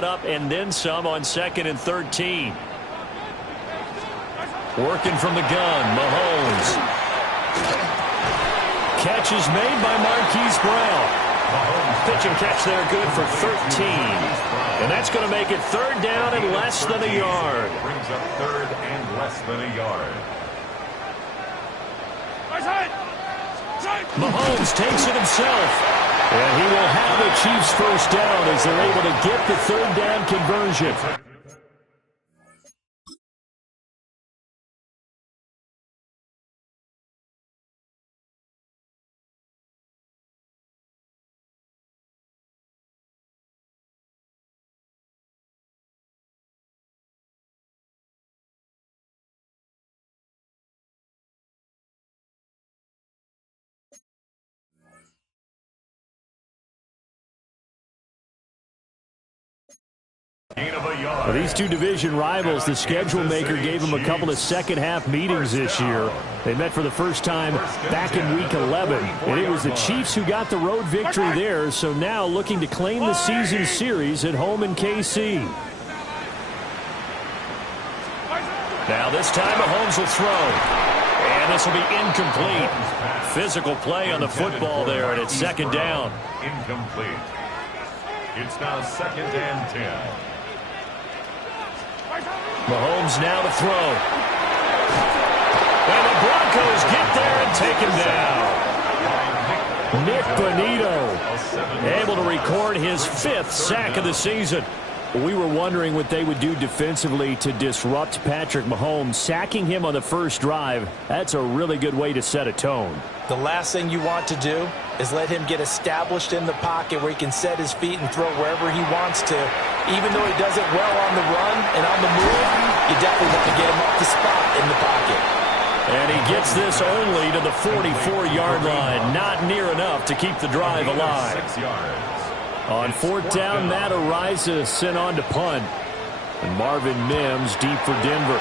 that up and then some on 2nd and 13. Working from the gun, Mahomes. Catch is made by Marquise Brown. Pitch and catch there, good for 13. And that's going to make it 3rd down and less than a yard. Brings up 3rd and less than a yard. Mahomes takes it himself. And he will have the Chiefs' first down as they're able to get the 3rd down conversion. For these two division rivals, the schedule maker gave them a couple of second-half meetings this year. They met for the first time back in Week 11, and it was the Chiefs who got the road victory there, so now looking to claim the season series at home in KC. Now this time Mahomes will throw, and this will be incomplete. Physical play on the football there, and it's 2nd down. Incomplete. It's now 2nd and 10. Mahomes now to throw. And the Broncos get there and take him down. Nick Bonito able to record his 5th sack of the season. We were wondering what they would do defensively to disrupt Patrick Mahomes. Sacking him on the first drive, that's a really good way to set a tone. The last thing you want to do is let him get established in the pocket where he can set his feet and throw wherever he wants to. Even though he does it well on the run and on the move, you definitely want to get him up the spot in the pocket. And he gets this only to the 44-yard line. Not near enough to keep the drive alive. 6 yards. On 4th down, Matt Araiza sent on to punt. And Marvin Mims deep for Denver.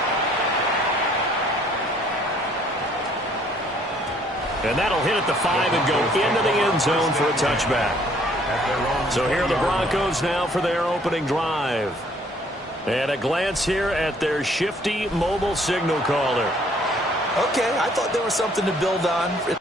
And that'll hit at the 5 and go into the end zone for a touchback. So here are the Broncos now for their opening drive. And a glance here at their shifty mobile signal caller. Okay, I thought there was something to build on.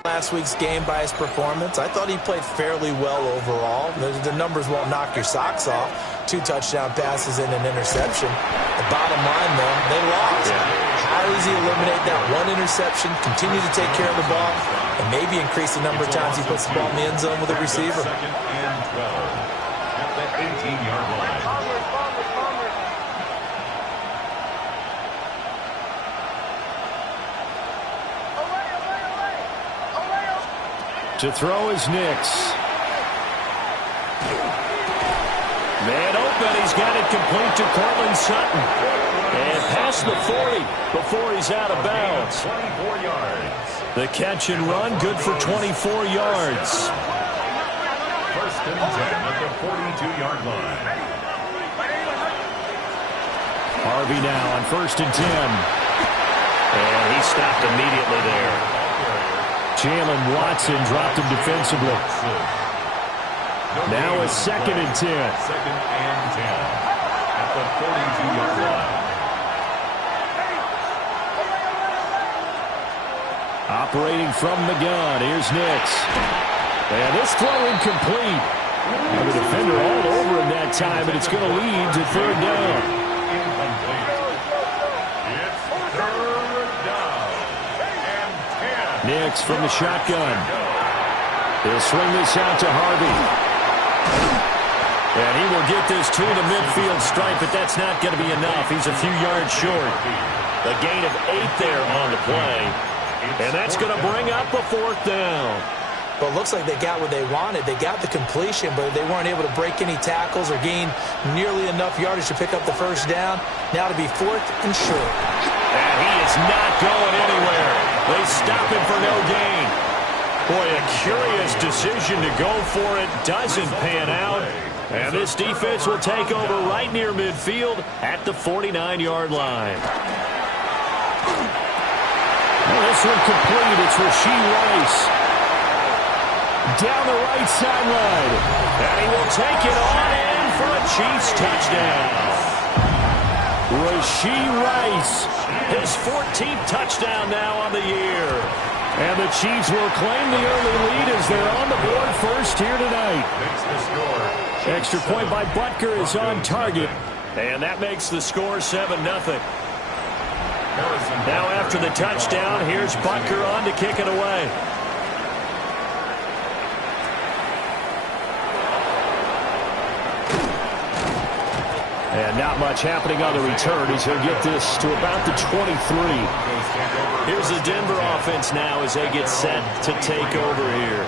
Last week's game by his performance, I thought he played fairly well overall. The numbers won't knock your socks off. 2 touchdown passes and an interception. The bottom line, though, they lost. How does he eliminate that 1 interception, continue to take care of the ball, and maybe increase the number of times he puts the ball in the end zone with a receiver? 2nd and 12 at the 18-yard line. To throw is Nix. Man open, he's got it complete to Cortland Sutton. And past the 40 before he's out of bounds. 24 yards. The catch and run, good for 24 yards. 1st and 10 at the 42-yard line. Harvey now on 1st and 10. And he stopped immediately there. Jalen Watson dropped him defensively. Now a 2nd and 10. 2nd and 10 at the 42-yard line. Operating from the gun, here's Nix. And this throw incomplete. The defender all over him that time, but it's going to lead to 3rd down. Nix from the shotgun. He'll swing this out to Harvey. And he will get this to the midfield stripe, but that's not going to be enough. He's a few yards short. A gain of 8 there on the play. And that's going to bring up a 4th down. Well, it looks like they got what they wanted. They got the completion, but they weren't able to break any tackles or gain nearly enough yardage to pick up the 1st down. Now to be 4th and short. And he is not going anywhere. They stop him for no gain. Boy, a curious decision to go for it. Doesn't pan out. And this defense will take over right near midfield at the 49-yard line. Well, this one complete. It's Rashee Rice. Down the right sideline. And he will take it on in for a Chiefs touchdown. Rashee Rice, his 14th touchdown now on the year. And the Chiefs will claim the early lead as they're on the board first here tonight. Extra point by Butker is on target. And that makes the score 7-0. Now after the touchdown, here's Butker on to kick it away. And not much happening on the return as he'll get this to about the 23. Here's the Denver offense now as they get set to take over here.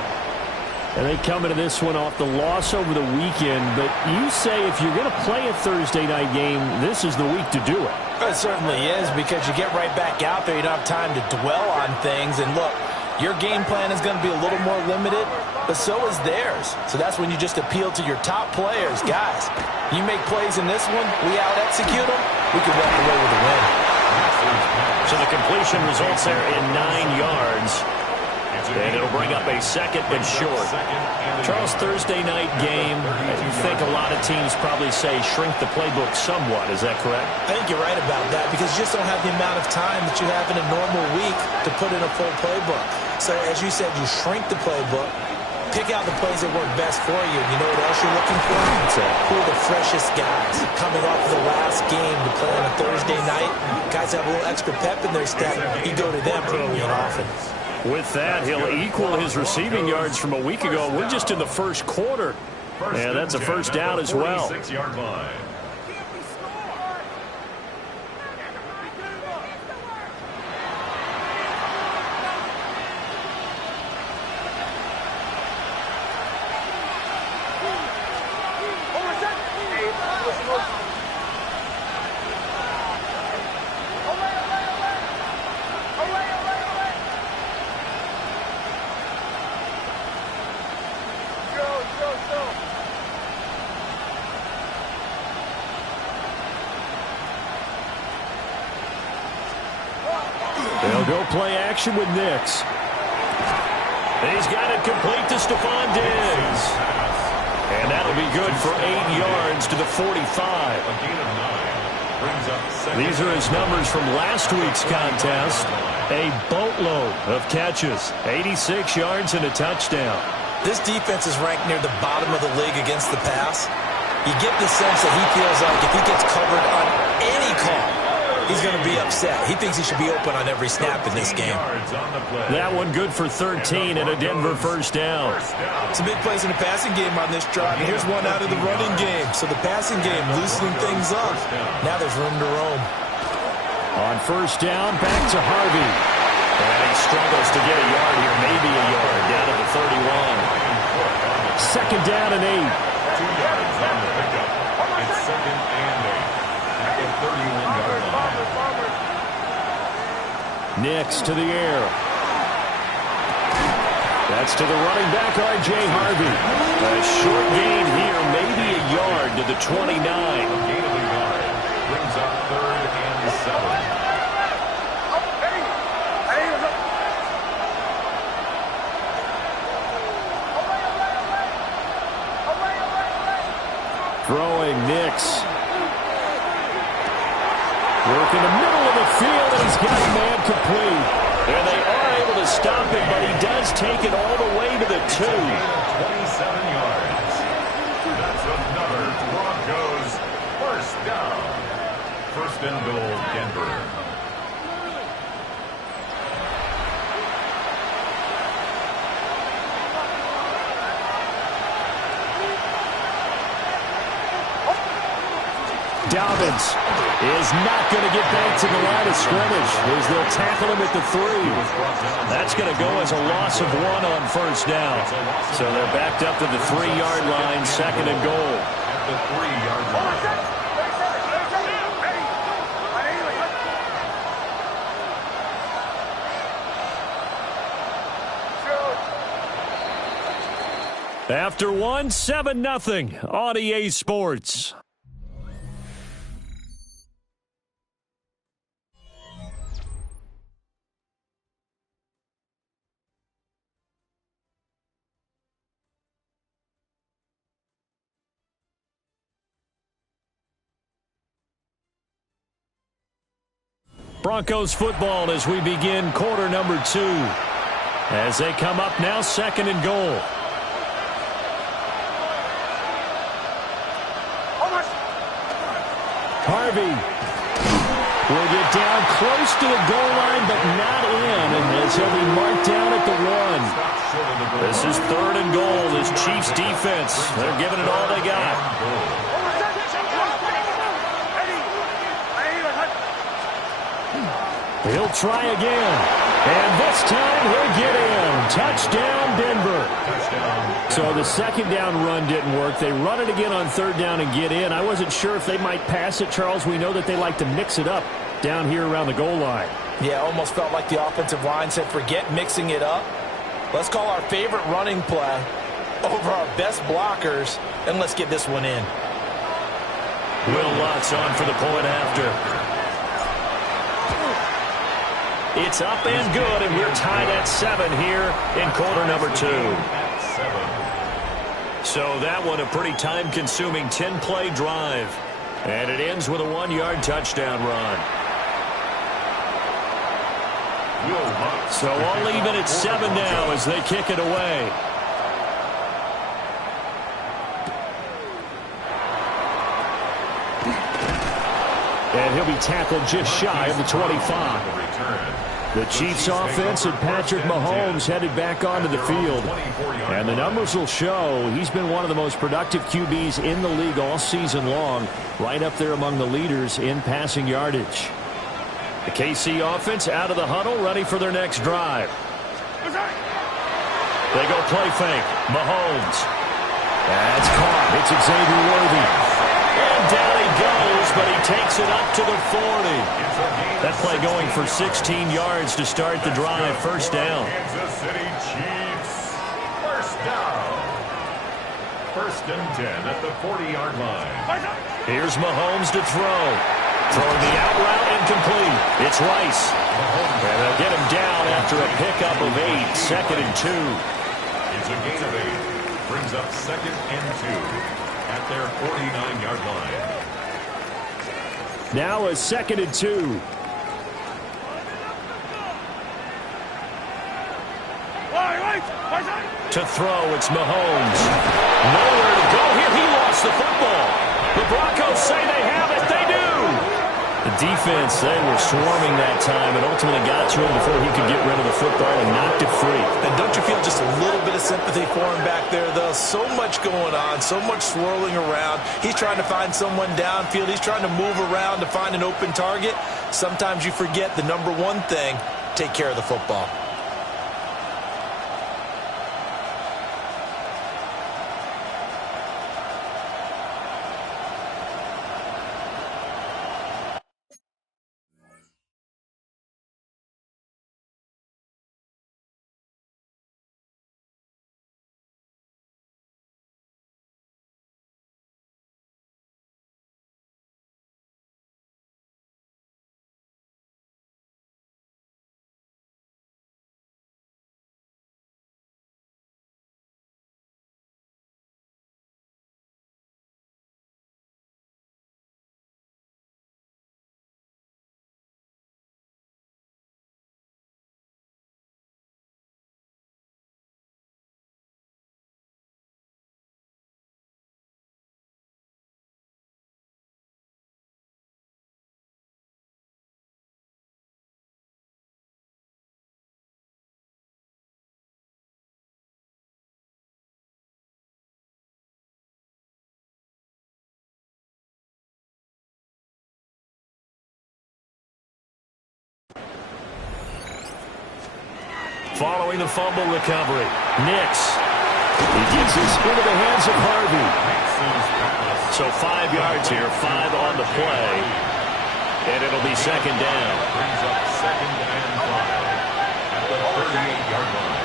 And they come into this one off the loss over the weekend. But you say if you're going to play a Thursday night game, this is the week to do it. It certainly is, because you get right back out there. You don't have time to dwell on things. And look, your game plan is going to be a little more limited, but so is theirs. So that's when you just appeal to your top players. Guys, you make plays in this one, we out-execute them, we can walk away with a win. So the completion results there in 9 yards. And it'll bring up a second and short. Charles, Thursday night game, I think a lot of teams probably say shrink the playbook somewhat. Is that correct? I think you're right about that, because you just don't have the amount of time that you have in a normal week to put in a full playbook. So as you said, you shrink the playbook, pick out the plays that work best for you. You know what else you're looking for? Who are the freshest guys coming off the last game to play on a Thursday night? Guys have a little extra pep in their step. You go to them early and often. With that, he'll equal his receiving yards from a week ago. We're just in the first quarter. And that's a first down as well. 46-yard line. They'll go play action with Nix. He's got it complete to Stephon Diggs. And that'll be good for 8 yards to the 45. These are his numbers from last week's contest. A boatload of catches. 86 yards and a touchdown. This defense is ranked near the bottom of the league against the pass. You get the sense that he feels like if he gets covered on any call, he's going to be upset. He thinks he should be open on every snap in this game. That one good for 13 and a Denver first down. Some big plays in the passing game on this drive. And here's one out of the running game. So the passing game loosening things up. Now there's room to roam. On first down, back to Harvey. And he struggles to get a yard here, maybe a yard, down at the 31. Second down and 8. 2 yards on the pickup. It's second and 8 at the 31-yard line. Nix to the air. That's to the running back, R.J. Harvey. A short gain here, maybe a yard to the 29. Gain of a yard brings up 3rd and 7. Throwing Nix. Work in the middle of the field, and he's got a man complete. And they are able to stop him, but he does take it all the way to the 2. 27 yards. That's another Broncos first down. First and goal, Denver. Dobbins is not going to get back to the line of scrimmage as they'll tackle him at the 3. That's going to go as a loss of 1 on first down. So they're backed up to the 3-yard line, second and goal. At the 3-yard line. After one, 7-0 on EA Sports. Broncos football as we begin quarter number 2. As they come up now, 2nd and goal. Harvey will get down close to the goal line, but not in, and as he'll be marked down at the 1. This is 3rd and goal. This Chiefs defense, they're giving it all they got. He'll try again, and this time he'll get in. Touchdown, Denver. So the 2nd down run didn't work. They run it again on 3rd down and get in. I wasn't sure if they might pass it, Charles. We know that they like to mix it up down here around the goal line. Yeah, almost felt like the offensive line said, forget mixing it up. Let's call our favorite running play over our best blockers, and let's get this one in. Will Lutz on for the point after. It's up and good, and we're tied at 7 here in quarter number 2. So that one a pretty time-consuming 10-play drive. And it ends with a 1-yard touchdown run. So all even at 7 now as they kick it away. And he'll be tackled just shy of the 25. The Chiefs offense and Patrick Mahomes headed back onto the field. And the numbers will show he's been one of the most productive QBs in the league all season long. Right up there among the leaders in passing yardage. The KC offense out of the huddle, ready for their next drive. They go play fake. Mahomes. That's caught. It's Xavier Worthy. And down he goes, but he takes it up to the 40. That play going for 16 yards to start the drive. First down. Kansas City Chiefs. First down. 1st and 10 at the 40-yard line. Here's Mahomes to throw. Throwing the out route incomplete. It's Rice. And they'll get him down after a pickup of 8. 2nd and 2. It's a gain of 8. Brings up 2nd and 2. At their 49-yard line. Now a 2nd and 2. To throw, it's Mahomes. Nowhere to go here. He lost the football. The Broncos say they have it. They do. The defense, they were swarming that time and ultimately got to him before he could get rid of the football and knocked it free. And don't you feel just a little bit of sympathy for him back there, though? So much going on, so much swirling around. He's trying to find someone downfield. He's trying to move around to find an open target. Sometimes you forget the number one thing, take care of the football. Following the fumble recovery, Nix. He gets this into the hands of Harvey. So 5 yards here, 5 on the play. And it'll be 2nd down. Brings up 2nd and 5 at the 38-yard line.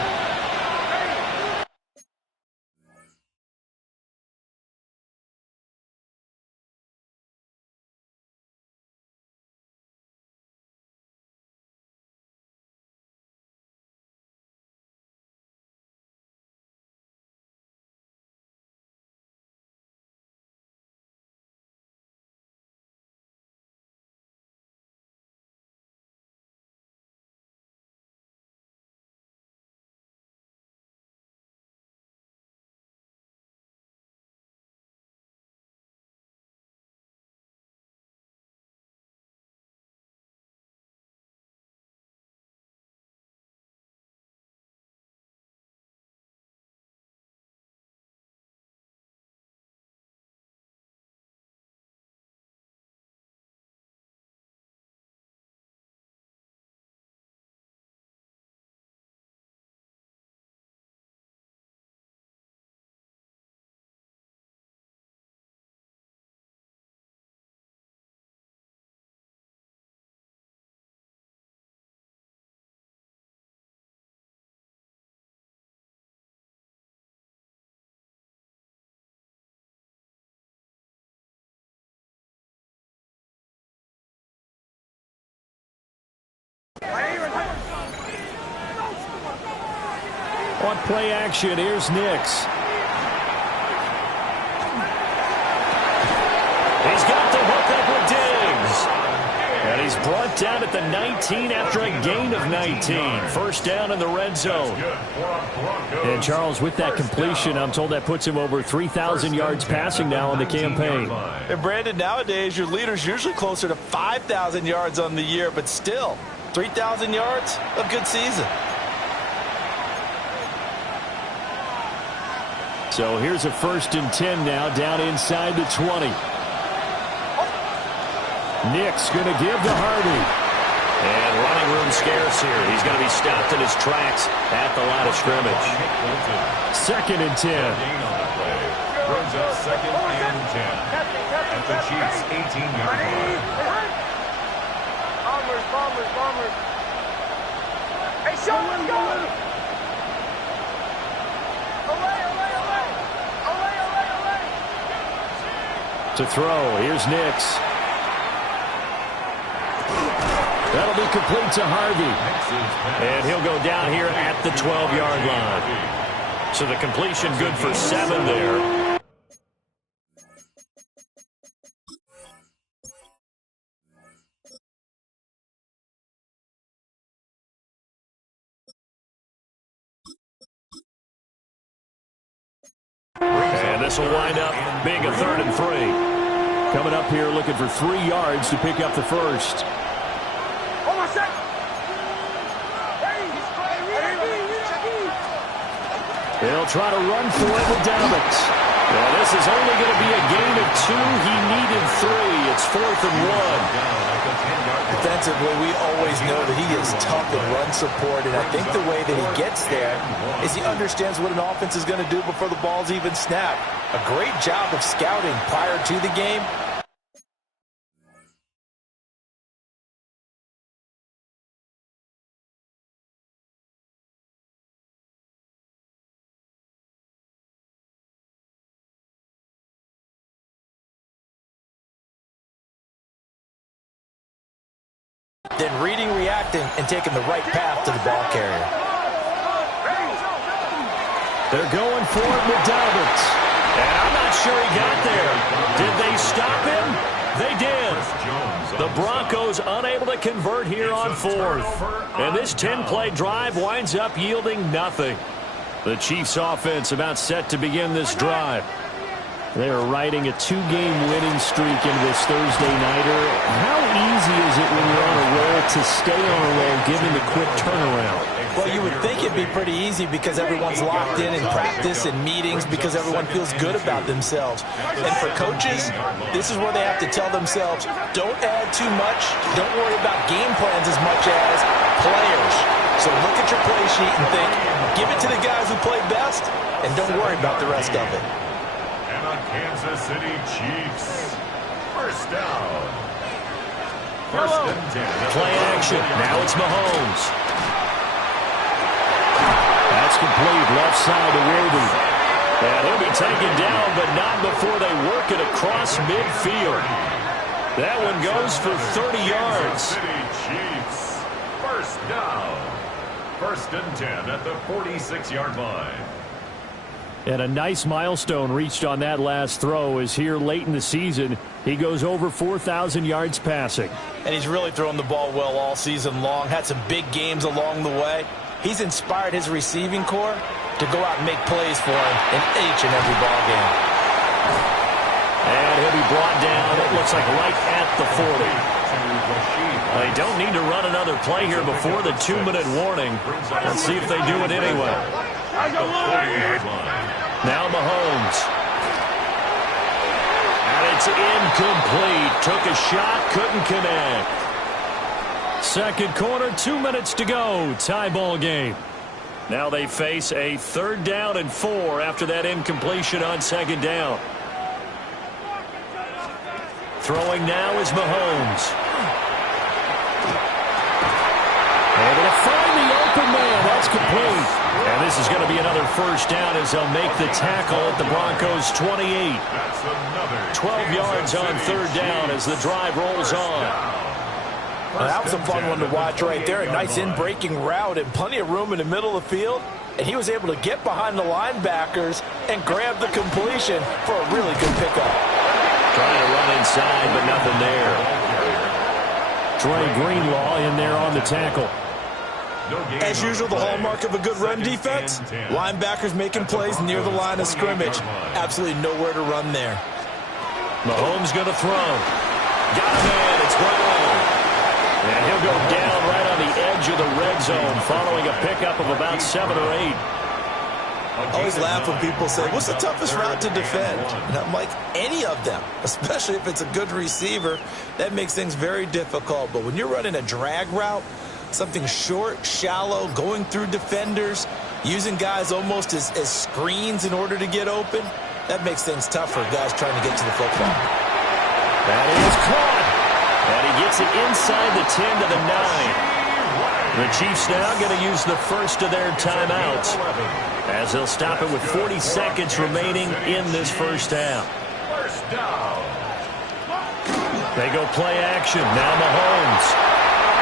On play action, here's Nix. He's got the hook up with Diggs. And he's brought down at the 19 after a gain of 19. First down in the red zone. And Charles, with that completion, I'm told that puts him over 3,000 yards passing now on the campaign. And Brandon, nowadays your leader's usually closer to 5,000 yards on the year, but still, 3,000 yards, a good season. So here's a 1st and 10 now, down inside the 20. Nix going to give to Harvey. And running room scarce here. He's going to be stopped in his tracks at the line of scrimmage. 2nd and 10. Brings up 2nd and 10 at the Chiefs' 18-yard line. Bombers. Hey, show, let's go! To throw, here's Nix. That'll be complete to Harvey. And he'll go down here at the 12-yard line. So the completion good for 7 there. And this will wind up being a 3rd and 3. Coming up here looking for 3 yards to pick up the first. They'll try to run for it with Dobbins. Well, this is only going to be a gain of 2. He needed 3. It's 4th and 1. Defensively, we always know that he is tough in run support, and I think the way that he gets there is he understands what an offense is going to do before the ball's even snapped. A great job of scouting prior to the game. Then reading, reacting, and taking the right path to the ball carrier. They're going for it with Dobbins. And I'm not sure he got there. Did they stop him? They did. The Broncos unable to convert here on 4th. And this 10-play drive winds up yielding nothing. The Chiefs offense about set to begin this drive. They are riding a 2-game winning streak into this Thursday nighter. How easy is it when you're on a roll to stay on a roll given the quick turnaround? Well, you would think it'd be pretty easy because everyone's locked in practice and meetings because everyone feels good about themselves. And for coaches, this is where they have to tell themselves, don't add too much. Don't worry about game plans as much as players. So look at your play sheet and think, give it to the guys who play best, and don't worry about the rest of it. Kansas City Chiefs. 1st down. 1st and 10. Play action. Now it's Mahomes. That's complete. Left side to Worthy. And he'll be taken down, but not before they work it across midfield. That one goes for 30 yards. Kansas City Chiefs. 1st down. 1st and 10 at the 46-yard line. And a nice milestone reached on that last throw is here late in the season. He goes over 4,000 yards passing. And he's really thrown the ball well all season long. Had some big games along the way. He's inspired his receiving corps to go out and make plays for him in each and every ball game. And he'll be brought down, it looks like right at the 40. They don't need to run another play here before the 2-minute warning. Let's see if they do it anyway. Now Mahomes. And it's incomplete. Took a shot, couldn't connect. 2nd quarter, 2 minutes to go. Tie ball game. Now they face a 3rd down and 4 after that incompletion on 2nd down. Throwing now is Mahomes. Able to find the open man. That's complete. And this is going to be another 1st down as they'll make the tackle at the Broncos 28. 12 yards on 3rd down as the drive rolls on. Well, that was a fun one to watch right there. A nice in-breaking route and plenty of room in the middle of the field. and he was able to get behind the linebackers and grab the completion for a really good pickup. Trying to run inside, but nothing there. Trey Greenlaw in there on the tackle. As usual, the hallmark of a good run defense, linebackers making plays near the line of scrimmage. Absolutely nowhere to run there. Mahomes going to throw. Got him in. It's Brown. And he'll go down right on the edge of the red zone following a pickup of about 7 or 8. I always laugh when people say, what's the toughest route to defend? And I'm like, any of them, especially if it's a good receiver. That makes things very difficult. But when you're running a drag route, something short, shallow, going through defenders, using guys almost as screens in order to get open, that makes things tougher, guys trying to get to the football. That is caught. And he gets it inside the 10 to the 9. The Chiefs now going to use the first of their timeouts as they'll stop it with 40 seconds remaining in this first half. First down. They go play action. Now Mahomes.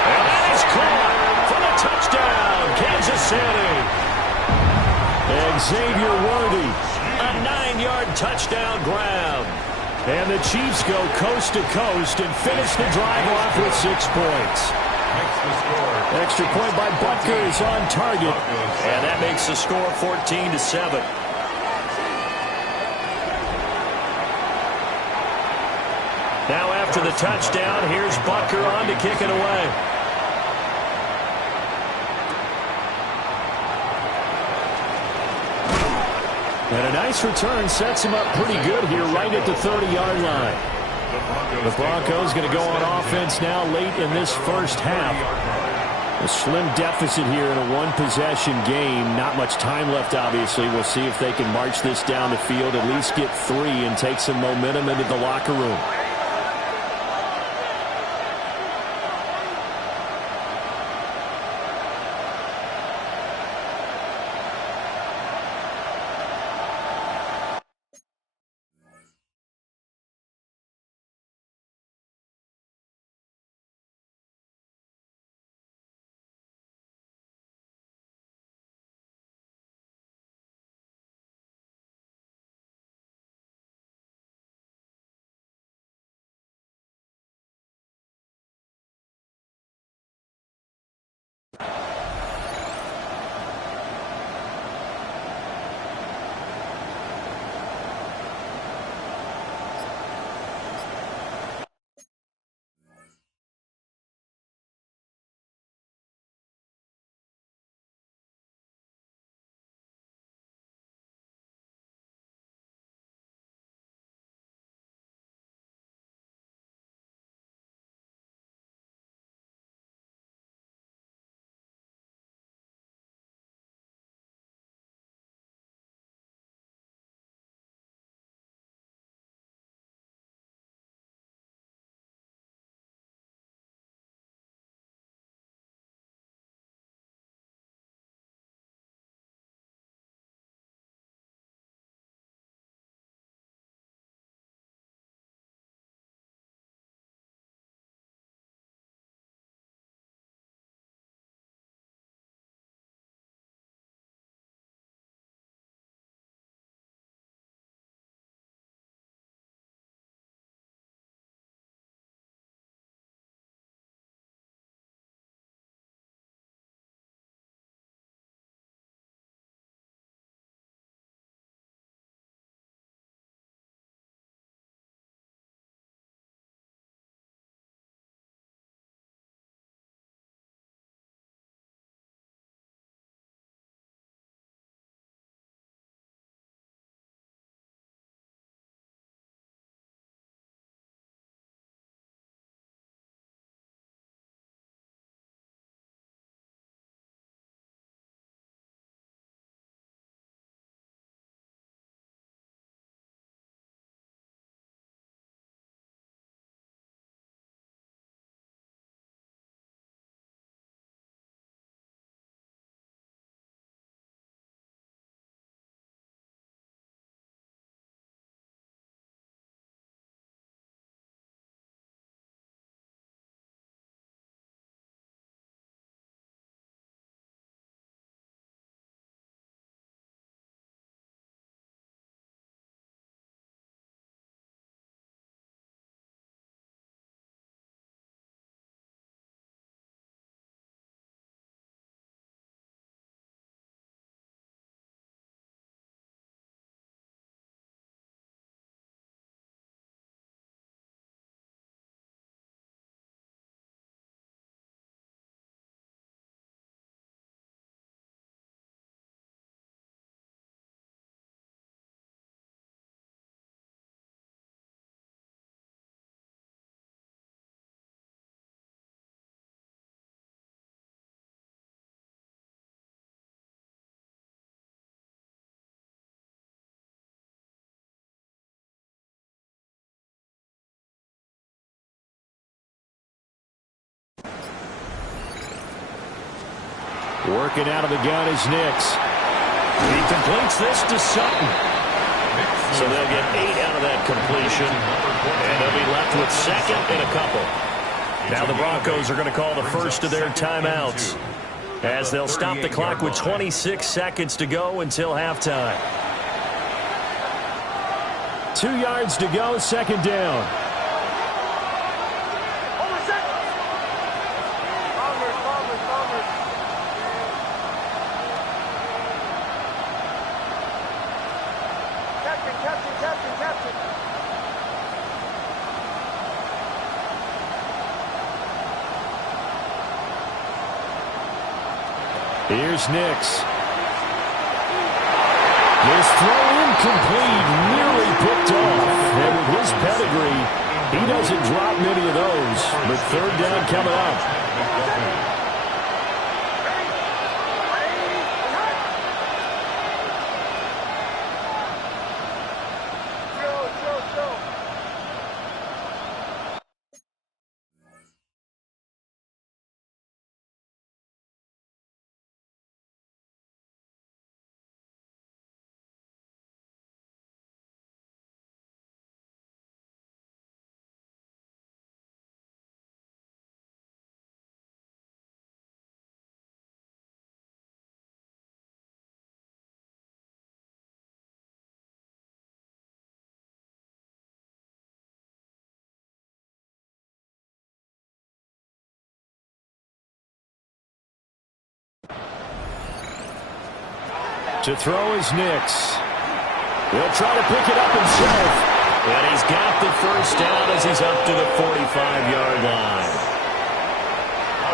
And that is caught for the touchdown, Kansas City. Xavier Worthy, a 9-yard touchdown grab. And the Chiefs go coast to coast and finish the drive off with 6 points. Extra point by Butker is on target. And that makes the score 14-7. Now after the touchdown, here's Butker on to kick it away. And a nice return sets him up pretty good here right at the 30-yard line. The Broncos going to go on offense now late in this first half. A slim deficit here in a one-possession game. Not much time left, obviously. We'll see if they can march this down the field, at least get 3 and take some momentum into the locker room. Working out of the gun is Nix. He completes this to Sutton. So they'll get 8 out of that completion. And they'll be left with second and a couple. Now the Broncos are going to call the first of their timeouts, as they'll stop the clock with 26 seconds to go until halftime. 2 yards to go, second down. Here's Nix. His throw incomplete, nearly picked off. And with his pedigree, he doesn't drop many of those. But third down coming up. To throw is Nix. He'll try to pick it up himself. And he's got the first down as he's up to the 45-yard line.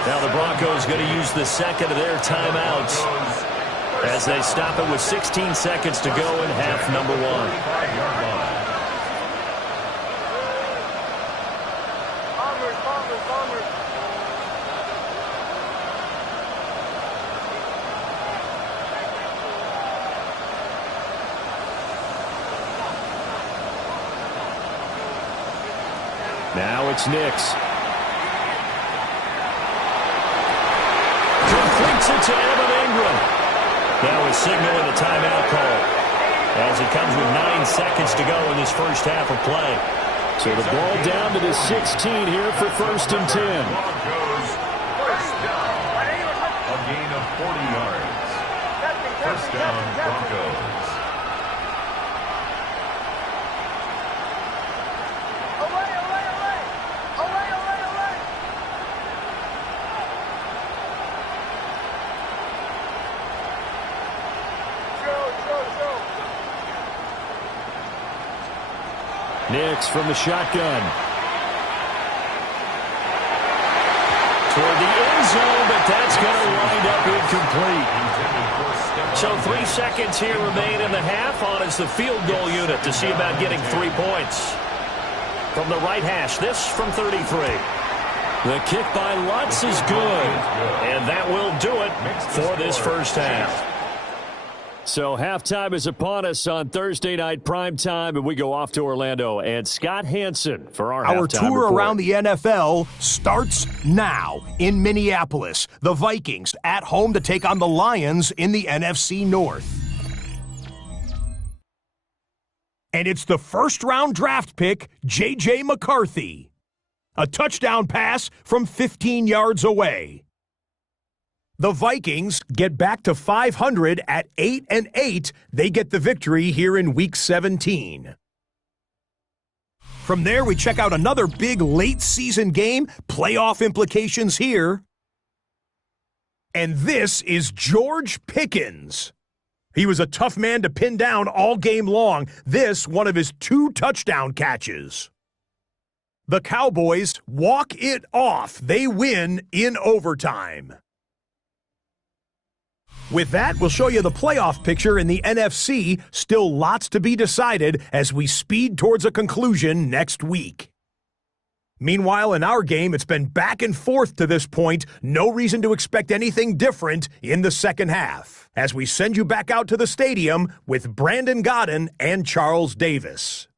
Now the Broncos going to use the second of their timeouts as they stop it with 16 seconds to go in half number 1. Now it's Nix. Completes it to Evan Ingram. Now he's signaling a timeout call as it comes with 9 seconds to go in this first half of play. So the ball down to the 16 here for first and 10. First down. A gain of 40 yards. First down, Broncos. Nix from the shotgun. Toward the end zone, but that's going to wind up incomplete. So 3 seconds here remain in the half on as the field goal unit to see about getting 3 points. From the right hash, this from 33. The kick by Lutz is good, and that will do it for this first half. So halftime is upon us on Thursday night primetime, and we go off to Orlando. And Scott Hanson for our halftime tour report. around the NFL starts now in Minneapolis. The Vikings at home to take on the Lions in the NFC North. And it's the first-round draft pick, J.J. McCarthy. A touchdown pass from 15 yards away. The Vikings get back to 500 at 8-8. They get the victory here in Week 17. From there, we check out another big late-season game, playoff implications here. And this is George Pickens. He was a tough man to pin down all game long. This, one of his 2 touchdown catches. The Cowboys walk it off. They win in overtime. With that, we'll show you the playoff picture in the NFC. Still lots to be decided as we speed towards a conclusion next week. Meanwhile, in our game, it's been back and forth to this point. No reason to expect anything different in the second half, as we send you back out to the stadium with Brandon Godden and Charles Davis.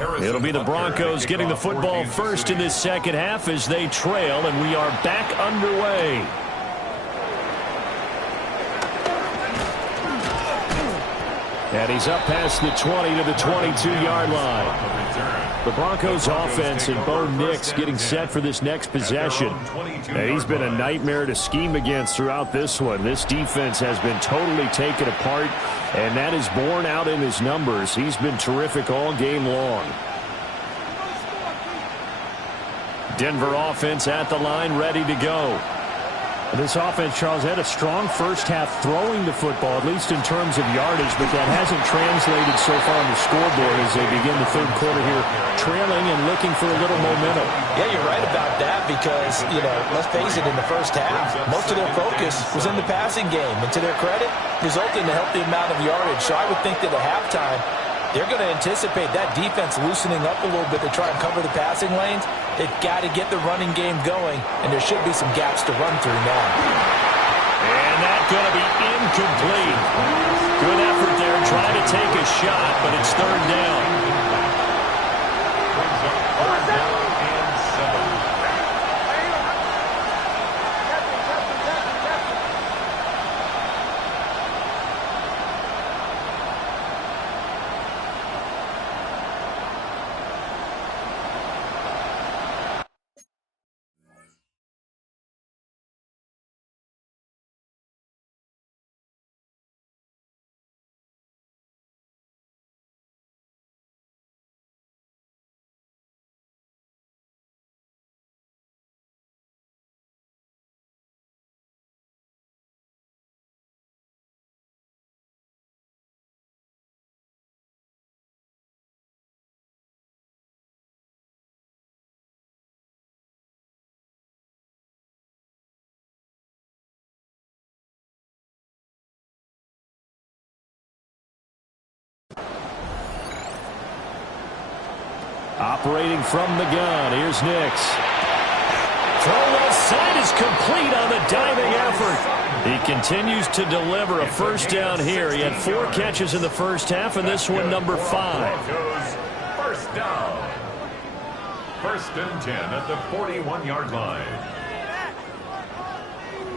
It'll be the Broncos getting the football first in this second half as they trail, and we are back underway. And he's up past the 20 to the 22-yard line. The Broncos offense and Bo Nix getting set for this next possession. And he's been a nightmare to scheme against throughout this one. This defense has been totally taken apart, and that is borne out in his numbers. He's been terrific all game long. Denver offense at the line, ready to go. This offense, Charles, had a strong first half throwing the football, at least in terms of yardage, but that hasn't translated so far on the scoreboard as they begin the third quarter here, trailing and looking for a little momentum. Yeah, you're right about that because, let's face it, in the first half, most of their focus was in the passing game. And to their credit, resulted in a healthy amount of yardage. So I would think that at halftime, they're going to anticipate that defense loosening up a little bit to try and cover the passing lanes. They've got to get the running game going, and there should be some gaps to run through now. And that's going to be incomplete. Good effort there, trying to take a shot, but it's third down. Operating from the gun, here's Nix. Throw left side is complete on the diving effort. He continues to deliver a first down here. He had 4 catches in the first half, and this one number 5. First down. First and 10 at the 41-yard line.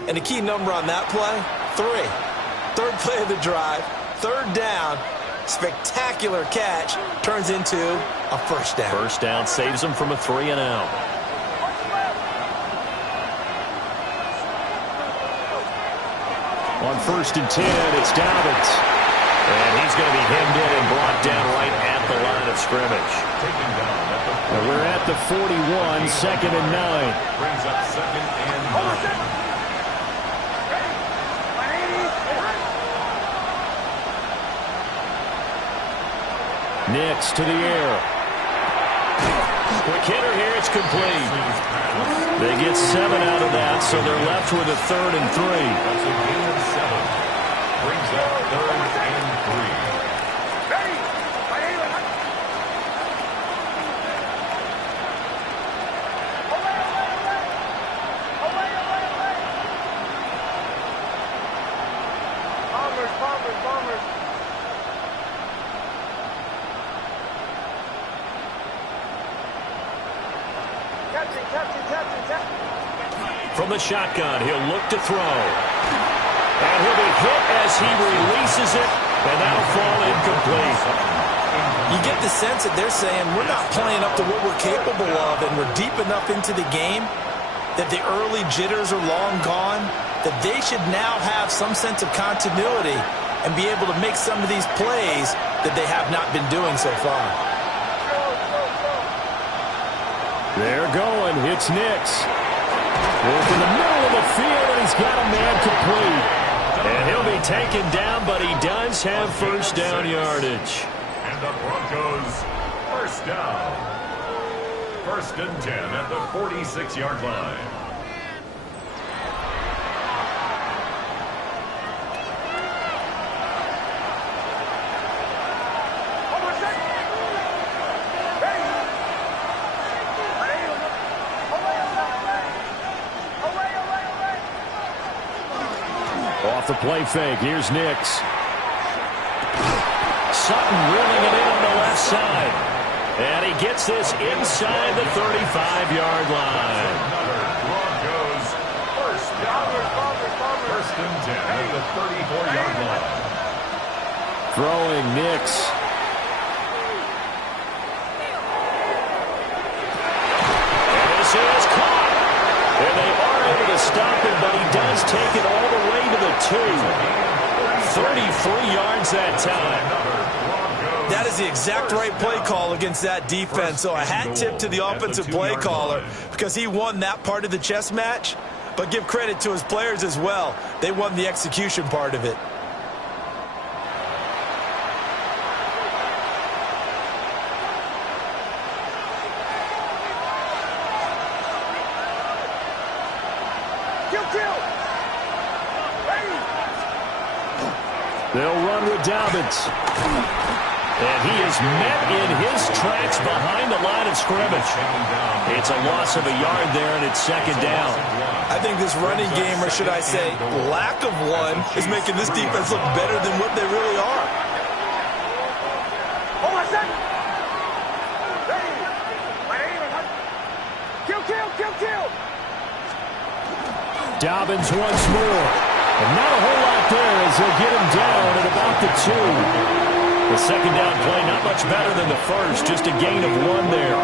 And the key number on that play, 3. Third play of the drive, third down. Spectacular catch turns into a first down. First down saves him from a 3 and out. On first and 10, it's Dobbins. And he's going to be hemmed in and brought down right at the line of scrimmage. And we're at the 41, second and 9. Brings up second and 9. Nix to the air. Quick hitter here, it's complete. They get 7 out of that, so they're left with a 3rd and 3. That's a gain of 7. Brings up 3rd and 3. From the shotgun, he'll look to throw. And he'll be hit as he releases it, and that'll fall incomplete. You get the sense that they're saying we're not playing up to what we're capable of, and we're deep enough into the game that the early jitters are long gone, that they should now have some sense of continuity and be able to make some of these plays that they have not been doing so far. They're going. It's Nix. Wolf in the middle of the field, and he's got a man complete. And he'll be taken down, but he does have first down yardage. And the Broncos, first down. First and 10 at the 46-yard line. Off the play fake, here's Nix. Sutton reeling it in on the left side. And he gets this inside the 35-yard line. Another Broncos first down. First and 10 at the 34-yard line. Throwing Nix. And this is caught. And they are able to stop him, but he does take it all the way to the 2. 33 yards that time. That is the exact right play call against that defense. So a hat tip to the offensive play caller because he won that part of the chess match. But give credit to his players as well. They won the execution part of it. They'll run with Dobbins. And he is met in his tracks behind the line of scrimmage. It's a loss of a yard there, and it's second down. I think this running game, or should I say lack of one, is making this defense look better than what they really are. Hold on a second. Kill. Dobbins once more. And not a whole lot there as they'll get him down at about the 2. The second down play not much better than the first, just a gain of 1 there.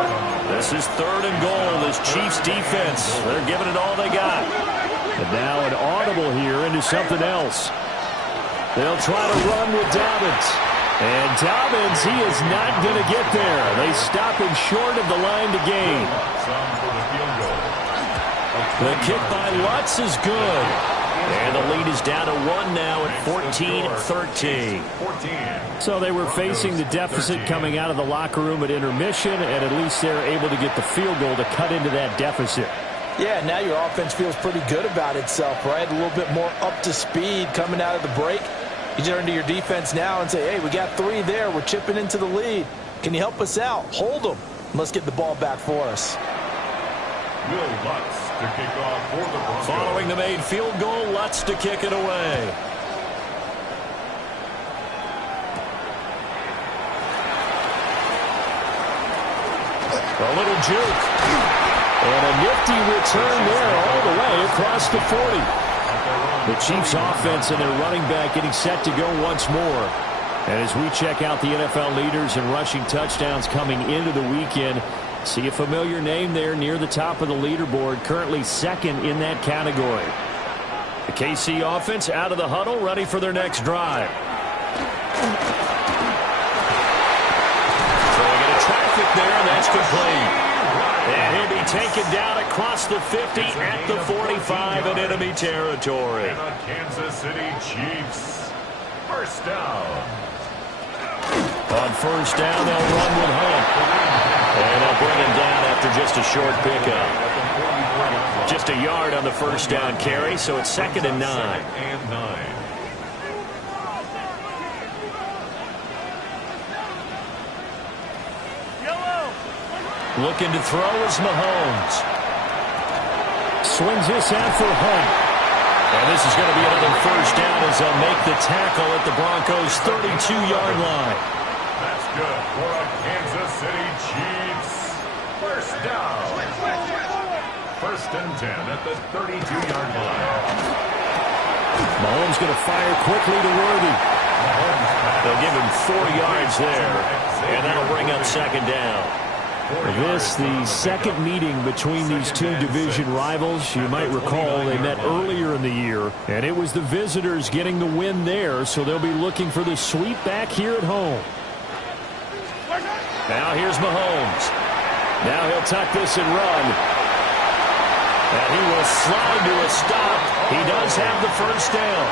This is third and goal. This Chiefs defense, they're giving it all they got. And now an audible here into something else. They'll try to run with Dobbins. And Dobbins, he is not going to get there. They stop him short of the line to gain. The kick by Lutz is good. And the lead is down to 1 now at 14-13. So they were facing the deficit coming out of the locker room at intermission, and at least they're able to get the field goal to cut into that deficit. Yeah, now your offense feels pretty good about itself, right? A little bit more up to speed coming out of the break. You turn to your defense now and say, hey, we got 3 there. We're chipping into the lead. Can you help us out? Hold them. Let's get the ball back for us. Will Lutz to kick off for the Broncos. Following the made field goal, Lutz to kick it away. A little juke. And a nifty return there all the way across the 40. The Chiefs offense and their running back getting set to go once more. And as we check out the NFL leaders in rushing touchdowns coming into the weekend, see a familiar name there near the top of the leaderboard, currently second in that category. The KC offense out of the huddle, ready for their next drive. Throwing into traffic there, and that's complete. And he'll be taken down across the 50 at the 45 in enemy territory. And the Kansas City Chiefs. First down. On first down, they'll run with Hunt. And they'll bring him down after just a short pickup. Just a yard on the first down carry, so it's 2nd and 9. Looking to throw is Mahomes. Swings this out for Hunt. And this is going to be another first down as they'll make the tackle at the Broncos' 32-yard line. That's good for a Kansas City Chiefs. First down. First and 10 at the 32-yard line. Mahomes going to fire quickly to Worthy. They'll give him 4 yards there, and that'll bring up second down. This, the second meeting between these two division rivals. You might recall they met earlier in the year, and it was the visitors getting the win there, so they'll be looking for the sweep back here at home. Now here's Mahomes. Now he'll tuck this and run. And he will slide to a stop. He does have the first down.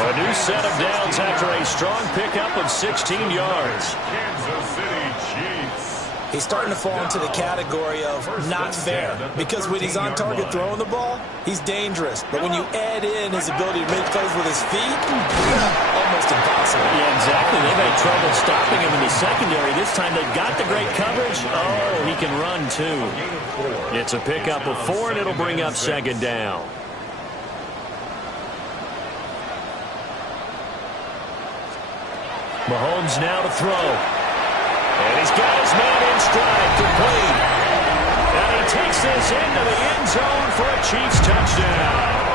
A new set of downs after a strong pickup of 16 yards. Kansas City Chiefs. He's starting to fall into the category of not fair, because when he's on target throwing the ball, he's dangerous. But when you add in his ability to make plays with his feet, almost impossible. Yeah, exactly. They've had trouble stopping him in the secondary. This time they've got the great coverage. Oh, he can run too. It's a pickup of 4, and it'll bring up second down. Mahomes now to throw. And he's got his man in stride, complete. And he takes this into the end zone for a Chiefs touchdown.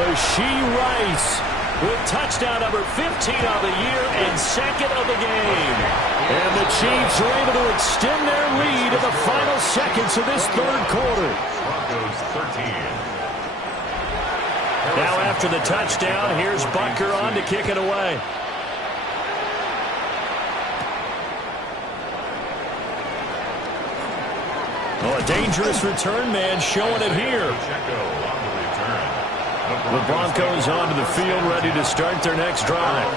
Rashee Rice with touchdown number 15 of the year and second of the game. And the Chiefs are able to extend their lead in the final seconds of this third quarter. Broncos 13. Now after the touchdown, here's Butker on to kick it away. Oh, a dangerous return man showing it here. Pacheco on the return. The Broncos onto the field, ready to start their next drive.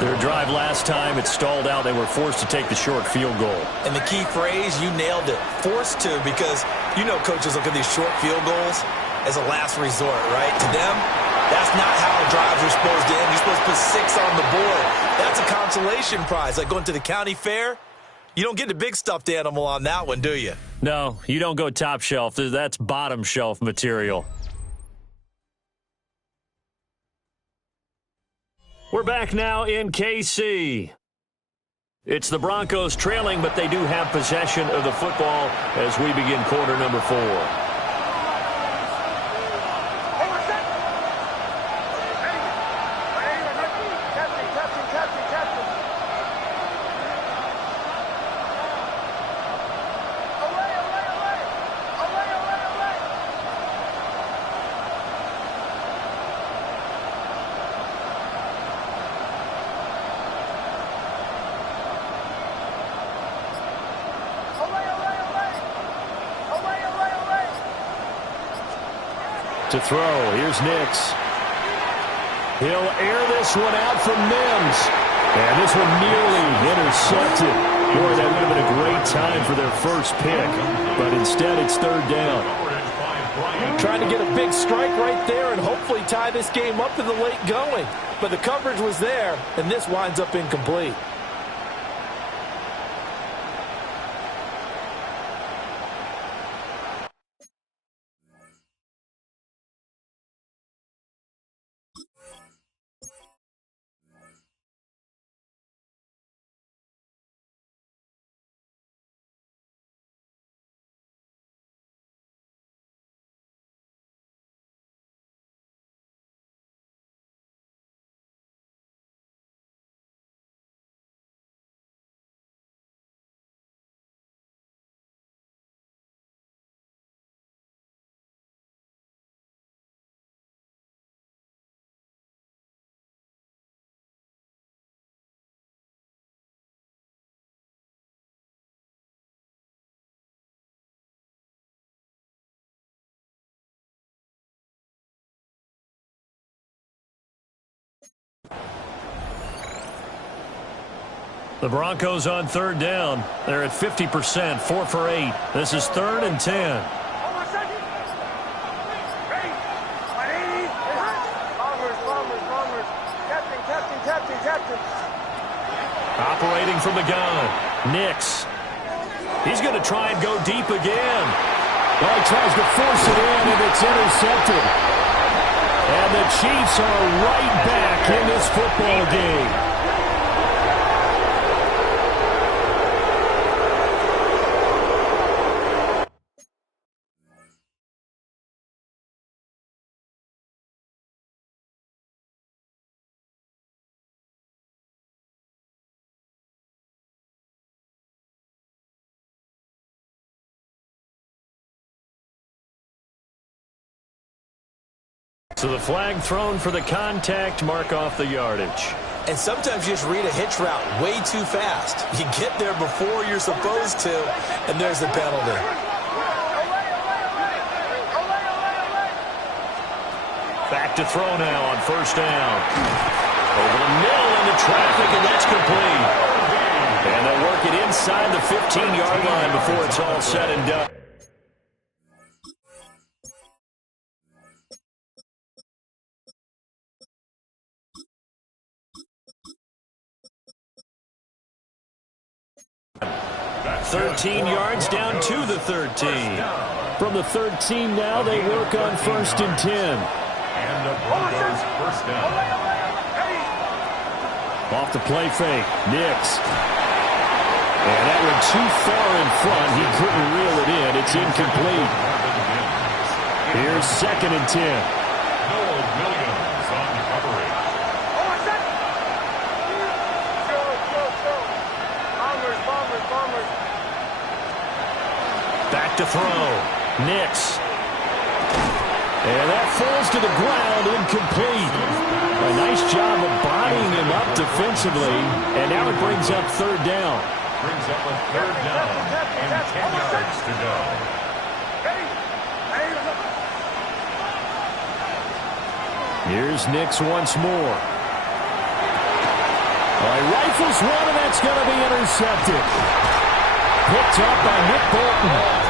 Their drive last time, it stalled out. They were forced to take the short field goal. And the key phrase, you nailed it, forced to, because you know coaches look at these short field goals as a last resort, right? To them, that's not how drives are supposed to end. You're supposed to put 6 on the board. That's a consolation prize. Like going to the county fair, you don't get the big stuffed animal on that one, do you? No, you don't go top shelf. That's bottom shelf material. We're back now in KC. It's the Broncos trailing, but they do have possession of the football as we begin quarter number 4. To throw, here's Nix. He'll air this one out from Mims. And this one nearly intercepted. Boy, that would have been a great time for their first pick. But instead, it's third down. Trying to get a big strike right there and hopefully tie this game up in the late going. But the coverage was there, and this winds up incomplete. The Broncos on third down. They're at 50%, 4 for 8. This is 3rd and 10. Operating from the gun, Nix. He's going to try and go deep again. Well, he tries to force it in, and it's intercepted. And the Chiefs are right back in this football game. So the flag thrown for the contact, mark off the yardage. And sometimes you just read a hitch route way too fast. You get there before you're supposed to, and there's the penalty. Back to throw now on first down. Over the middle into traffic, and that's complete. And they'll work it inside the 15-yard line before it's all said and done. Back 13 yards down to the 13. From the 13 now, they work on 1st and 10. And the Broncos first down. Off the play fake, Nix. And that one too far in front. He couldn't reel it in. It's incomplete. Here's 2nd and 10. Noah Williams on coverage. Bombers. Back to throw. Nix. And that falls to the ground, incomplete. A nice job of bodying him up defensively. And now it brings up 3rd down. Brings up a 3rd down and 10 yards to go. Here's Nix once more. Rifles one, and that's going to be intercepted. Picked up by Nick Bolton.